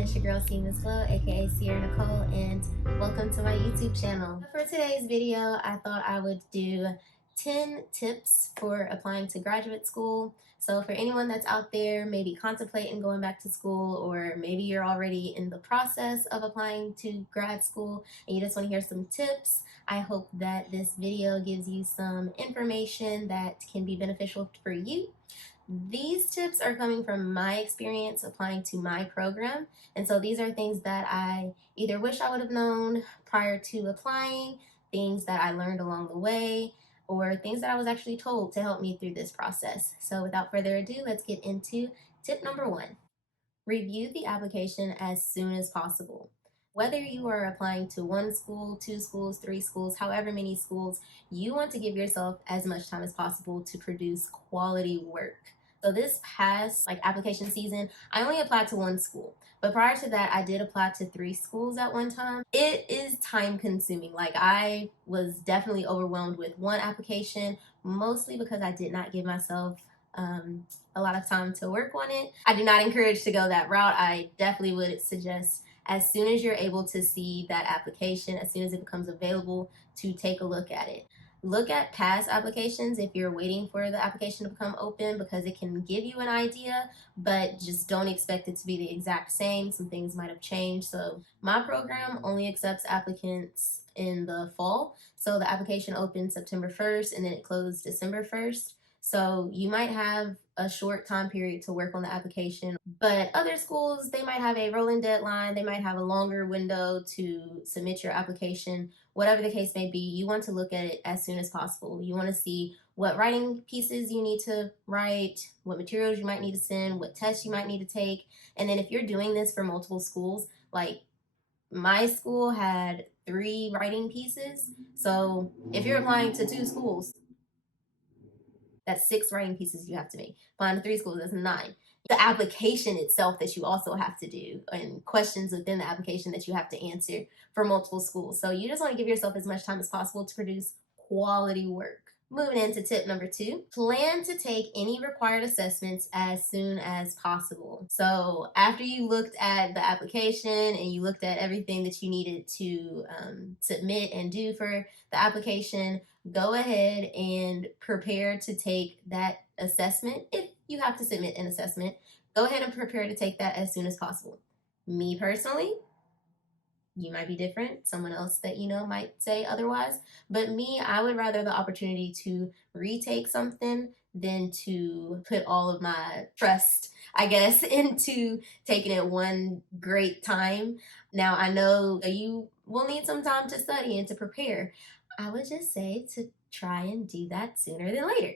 it's your girl C Miss Glow, aka Sierra Nicole, and welcome to my YouTube channel. For today's video, I thought I would do 10 tips for applying to graduate school. So for anyone that's out there maybe contemplating going back to school, or maybe you're already in the process of applying to grad school and you just want to hear some tips, I hope that this video gives you some information that can be beneficial for you. These tips are coming from my experience applying to my program. And so these are things that I either wish I would have known prior to applying, things that I learned along the way, or things that I was actually told to help me through this process. So without further ado, let's get into tip number 1. Review the application as soon as possible. Whether you are applying to 1 school, 2 schools, 3 schools, however many schools, you want to give yourself as much time as possible to produce quality work. So this past application season, I only applied to 1 school. But prior to that, I did apply to 3 schools at one time. It is time consuming. I was definitely overwhelmed with 1 application, mostly because I did not give myself a lot of time to work on it. I do not encourage to go that route. I definitely would suggest as soon as you're able to see that application, as soon as it becomes available, to take a look at it. Look at past applications if you're waiting for the application to become open, because it can give you an idea, but just don't expect it to be the exact same. Some things might have changed. So my program only accepts applicants in the fall. So the application opened September 1st and then it closed December 1st. So you might have a short time period to work on the application, but other schools, they might have a rolling deadline. They might have a longer window to submit your application. Whatever the case may be, you want to look at it as soon as possible. You want to see what writing pieces you need to write, what materials you might need to send, what tests you might need to take. And then if you're doing this for multiple schools, like my school had 3 writing pieces. So if you're applying to 2 schools, that's 6 writing pieces you have to make. Applying to 3 schools, that's 9. The application itself that you also have to do, and questions within the application that you have to answer for multiple schools. So you just want to give yourself as much time as possible to produce quality work. Moving into tip number 2, plan to take any required assessments as soon as possible. So after you looked at the application and you looked at everything that you needed to submit and do for the application, go ahead and prepare to take that assessment. If you have to submit an assessment, go ahead and prepare to take that as soon as possible. Me personally, you might be different. Someone else that you know might say otherwise. But me, I would rather the opportunity to retake something than to put all of my trust, I guess, into taking it one great time. Now, I know you will need some time to study and to prepare. I would just say to try and do that sooner than later.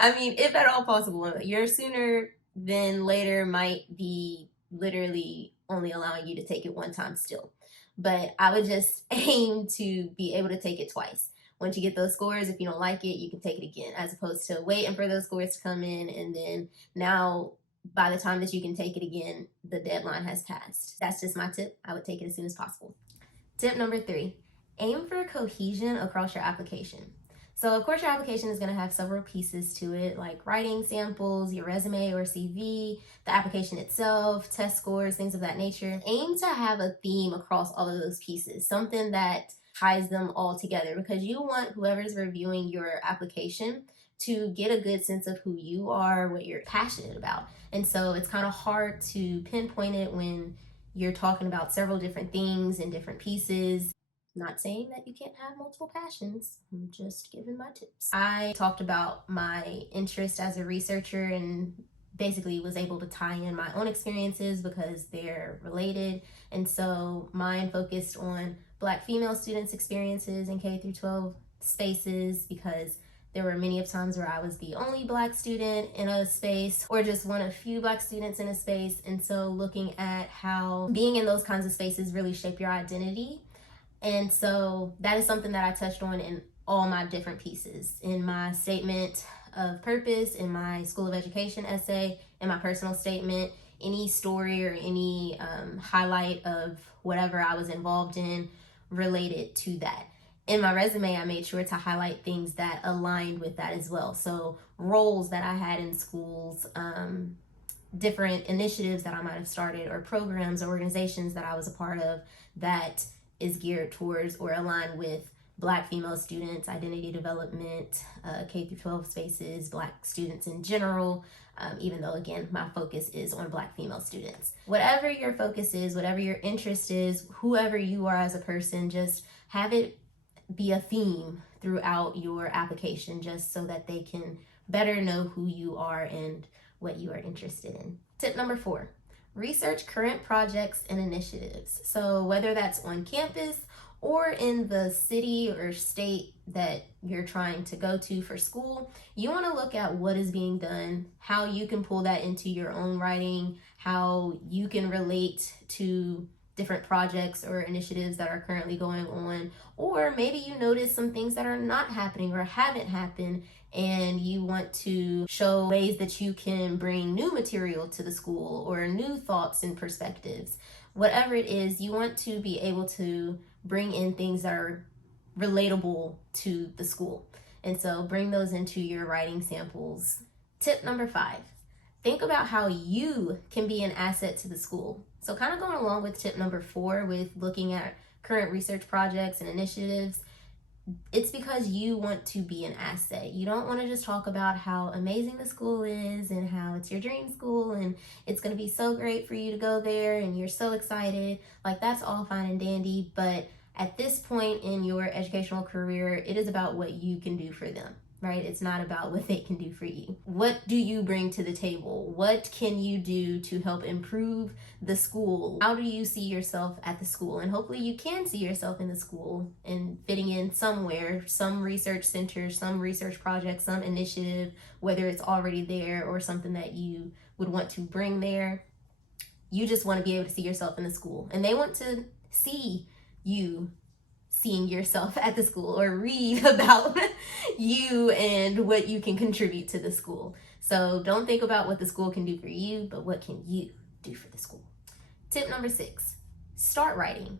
I mean, if at all possible. Your sooner than later might be literally only allowing you to take it 1 time still. But I would just aim to be able to take it twice. Once you get those scores, if you don't like it, you can take it again, as opposed to waiting for those scores to come in and then now by the time that you can take it again, the deadline has passed. That's just my tip. I would take it as soon as possible. Tip number 3, aim for cohesion across your application. So of course your application is going to have several pieces to it, like writing samples, your resume or CV, the application itself, test scores, things of that nature. Aim to have a theme across all of those pieces, something that ties them all together, because you want whoever's reviewing your application to get a good sense of who you are, what you're passionate about. And so it's kind of hard to pinpoint it when you're talking about several different things and different pieces. Not saying that you can't have multiple passions, I'm just giving my tips. I talked about my interest as a researcher and basically was able to tie in my own experiences because they're related. And so mine focused on Black female students' experiences in K through 12 spaces, because there were many of times where I was the only Black student in a space or just one of few Black students in a space. And so looking at how being in those kinds of spaces really shape your identity. And so that is something that I touched on in all my different pieces. In my statement of purpose, in my School of Education essay, in my personal statement, any story or any highlight of whatever I was involved in related to that. In my resume, I made sure to highlight things that aligned with that as well. So roles that I had in schools, different initiatives that I might have started, or programs or organizations that I was a part of that is geared towards or aligned with Black female students, identity development, K through 12 spaces, Black students in general, even though, again, my focus is on Black female students. Whatever your focus is, whatever your interest is, whoever you are as a person, just have it be a theme throughout your application, just so that they can better know who you are and what you are interested in. Tip number 4, research current projects and initiatives. So whether that's on campus or in the city or state that you're trying to go to for school, you want to look at what is being done, how you can pull that into your own writing, how you can relate to different projects or initiatives that are currently going on, or maybe you notice some things that are not happening or haven't happened, and you want to show ways that you can bring new material to the school or new thoughts and perspectives. Whatever it is, you want to be able to bring in things that are relatable to the school. And so bring those into your writing samples. Tip number 5, think about how you can be an asset to the school. So kind of going along with tip number 4 with looking at current research projects and initiatives, it's because you want to be an asset. You don't want to just talk about how amazing the school is and how it's your dream school and it's going to be so great for you to go there and you're so excited. Like, that's all fine and dandy, but at this point in your educational career, it is about what you can do for them, right? It's not about what they can do for you. What do you bring to the table? What can you do to help improve the school? How do you see yourself at the school? And hopefully you can see yourself in the school and fitting in somewhere, some research center, some research project, some initiative, whether it's already there or something that you would want to bring there. You just want to be able to see yourself in the school, and they want to see you seeing yourself at the school or read about you and what you can contribute to the school. So don't think about what the school can do for you, but what can you do for the school? Tip number 6, start writing.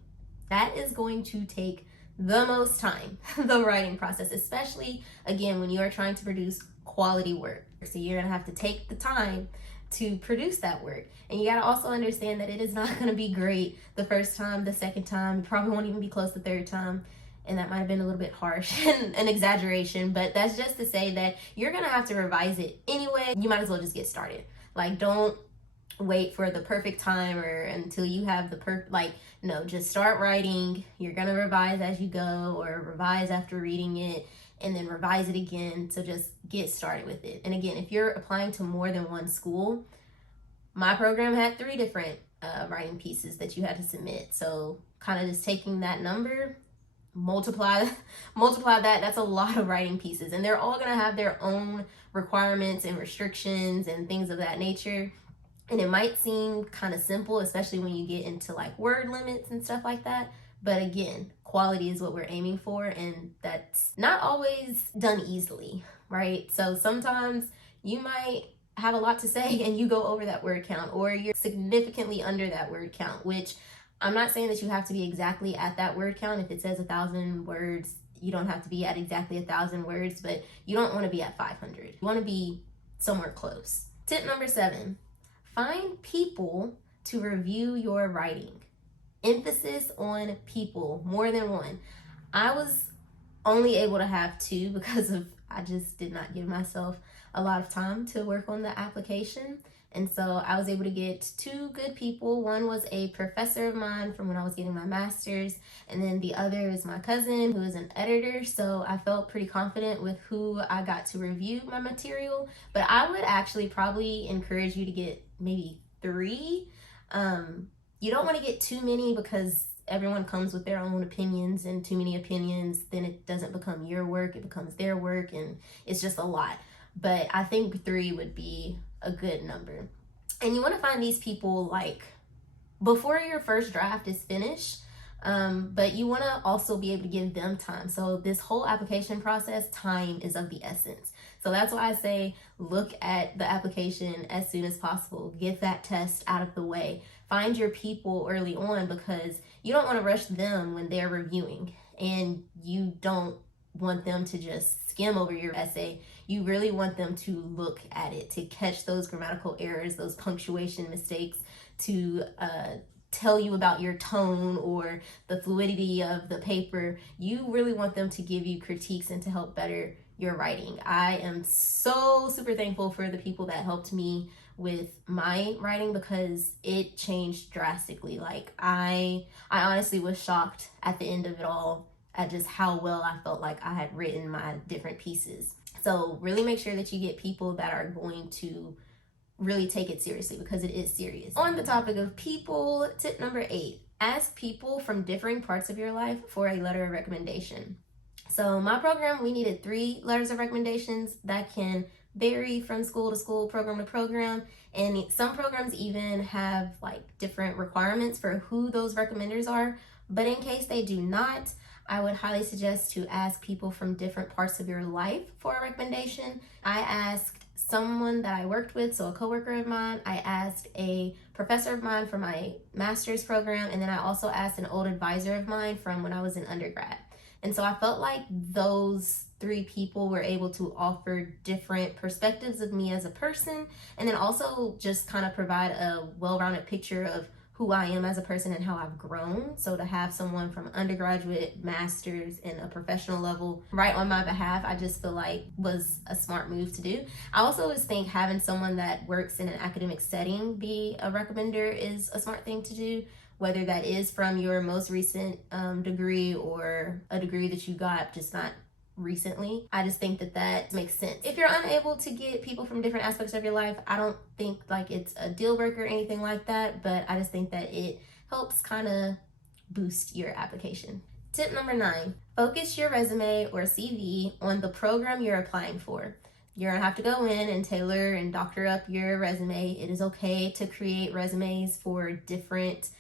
That is going to take the most time, the writing process, especially, again, when you are trying to produce quality work. So you're gonna have to take the time to produce that work. And you gotta also understand that it is not gonna be great the first time, the second time, probably won't even be close the third time. And that might have been a little bit harsh and an exaggeration, but that's just to say that you're gonna have to revise it anyway. You might as well just get started. Like, don't wait for the perfect time or until you have the no, just start writing. You're gonna revise as you go, or revise after reading it, and then revise it again. So just get started with it. And again, if you're applying to more than one school, my program had 3 different writing pieces that you had to submit. So kind of just taking that number, multiply that, that's a lot of writing pieces. And they're all gonna have their own requirements and restrictions and things of that nature. And it might seem kind of simple, especially when you get into like word limits and stuff like that. But again, quality is what we're aiming for, and that's not always done easily, right? So sometimes you might have a lot to say and you go over that word count, or you're significantly under that word count, which I'm not saying that you have to be exactly at that word count. If it says 1,000 words, you don't have to be at exactly 1,000 words, but you don't want to be at 500. You want to be somewhere close. Tip number 7, find people to review your writing. Emphasis on people, more than one. I was only able to have 2 because I just did not give myself a lot of time to work on the application. And so I was able to get 2 good people. One was a professor of mine from when I was getting my master's, and then the other is my cousin who is an editor. So I felt pretty confident with who I got to review my material. But I would actually probably encourage you to get maybe 3. You don't want to get too many, because everyone comes with their own opinions, and too many opinions, then it doesn't become your work, it becomes their work, and it's just a lot. But I think 3 would be a good number. And you want to find these people like before your first draft is finished, but you want to also be able to give them time. So this whole application process, time is of the essence. So that's why I say look at the application as soon as possible. Get that test out of the way. Find your people early on, because you don't want to rush them when they're reviewing and you don't want them to just skim over your essay. You really want them to look at it, to catch those grammatical errors, those punctuation mistakes, to tell you about your tone or the fluidity of the paper. You really want them to give you critiques and to help better your writing. I am so super thankful for the people that helped me with my writing because it changed drastically. Like I honestly was shocked at the end of it all at just how well I felt like I had written my different pieces. So really make sure that you get people that are going to really take it seriously, because it is serious. On the topic of people, tip number 8, ask people from differing parts of your life for a letter of recommendation. So my program, we needed 3 letters of recommendations. That can vary from school to school, program to program, and some programs even have like different requirements for who those recommenders are. But in case they do not, I would highly suggest to ask people from different parts of your life for a recommendation. I asked someone that I worked with, so a coworker of mine. I asked a professor of mine for my master's program, and then I also asked an old advisor of mine from when I was in undergrad. And so I felt like those 3 people were able to offer different perspectives of me as a person, and then also just kind of provide a well-rounded picture of who I am as a person and how I've grown. So to have someone from undergraduate, master's, and a professional level write on my behalf, I just feel like was a smart move to do. I also always think having someone that works in an academic setting be a recommender is a smart thing to do, whether that is from your most recent degree or a degree that you got just not recently. I just think that that makes sense. If you're unable to get people from different aspects of your life, I don't think like it's a deal breaker or anything like that, but I just think that it helps kind of boost your application. Tip number 9, focus your resume or CV on the program you're applying for. You're gonna have to go in and tailor and doctor up your resume. It is okay to create resumes for different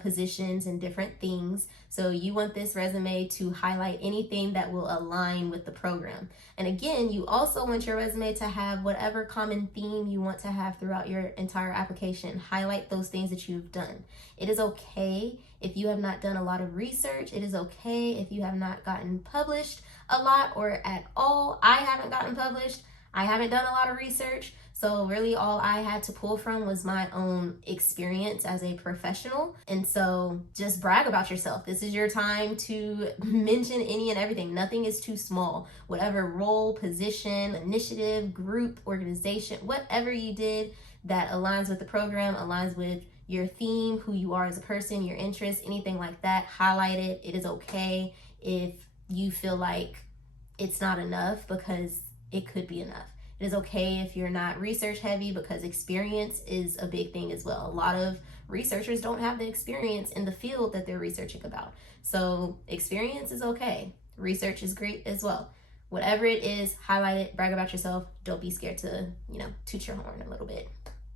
positions and different things. So you want this resume to highlight anything that will align with the program. And again, you also want your resume to have whatever common theme you want to have throughout your entire application. Highlight those things that you've done. It is okay if you have not done a lot of research. It is okay if you have not gotten published a lot or at all. I haven't gotten published. I haven't done a lot of research. So really all I had to pull from was my own experience as a professional. And so just brag about yourself. This is your time to mention any and everything. Nothing is too small. Whatever role, position, initiative, group, organization, whatever you did that aligns with the program, aligns with your theme, who you are as a person, your interests, anything like that, highlight it. It is okay if you feel like it's not enough, because it could be enough. It is okay if you're not research heavy, because experience is a big thing as well. A lot of researchers don't have the experience in the field that they're researching about. So experience is okay. Research is great as well. Whatever it is, highlight it, brag about yourself. Don't be scared to, toot your horn a little bit.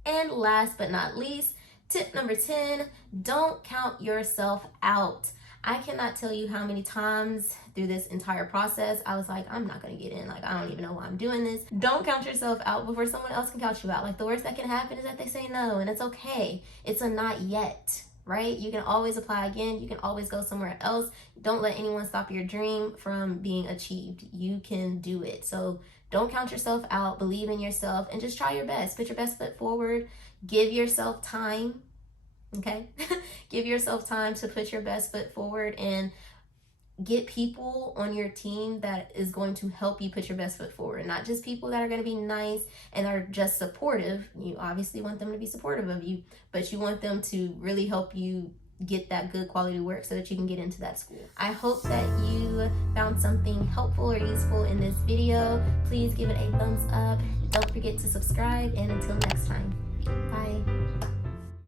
And last but not least, tip number 10, don't count yourself out. I cannot tell you how many times through this entire process I was like, I'm not gonna get in. Like, I don't even know why I'm doing this. Don't count yourself out before someone else can count you out. Like, the worst that can happen is that they say no, and it's okay. It's a not yet, right? You can always apply again. You can always go somewhere else. Don't let anyone stop your dream from being achieved. You can do it. So don't count yourself out. Believe in yourself and just try your best. Put your best foot forward. Give yourself time. Okay? Give yourself time to put your best foot forward and get people on your team that is going to help you put your best foot forward. Not just people that are going to be nice and are just supportive. You obviously want them to be supportive of you, but you want them to really help you get that good quality work so that you can get into that school. I hope that you found something helpful or useful in this video. Please give it a thumbs up. Don't forget to subscribe, and until next time, bye.